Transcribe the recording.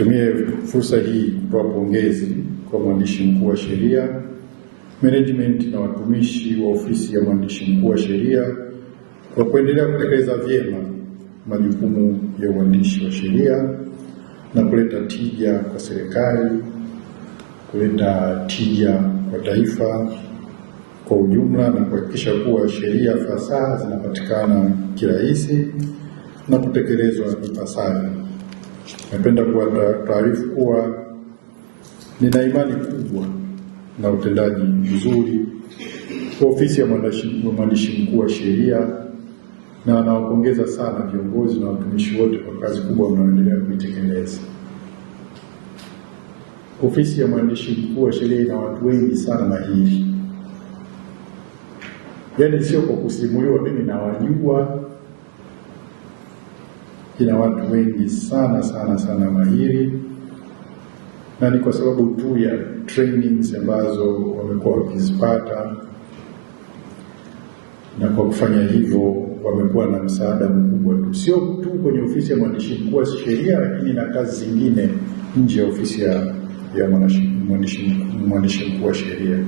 Nitumie fursa hii kutoa pongezi kwa mwandishi mkuu wa sheria, management na watumishi wa ofisi ya mwandishi mkuu wa sheria kwa kuendelea kutekeleza vyema majukumu ya uandishi wa sheria na kuleta tija kwa serikali, kuleta tija kwa taifa kwa ujumla na kuhakikisha kuwa sheria fasaha zinapatikana kirahisi na kutekelezwa ipasavyo. Napenda kuwataarifu kuwa nina imani kubwa na utendaji mzuri kwa ofisi ya mwandishi mkuu wa sheria na nawapongeza sana viongozi na watumishi wote kwa kazi kubwa mnayoendelea kuitekeleza. Ofisi ya mwandishi mkuu wa sheria ina watu wengi sana mahiri. Yaani sio kwa kusimuliwa, mimi nawajua. Ina watu wengi sana mahiri, na ni kwa sababu tu ya trainings ambazo wamekuwa wakizipata, na kwa kufanya hivyo wamekuwa na msaada mkubwa tu, sio tu kwenye ofisi ya mwandishi mkuu wa sheria, lakini na kazi zingine nje ya ofisi ya mwandishi mkuu wa sheria.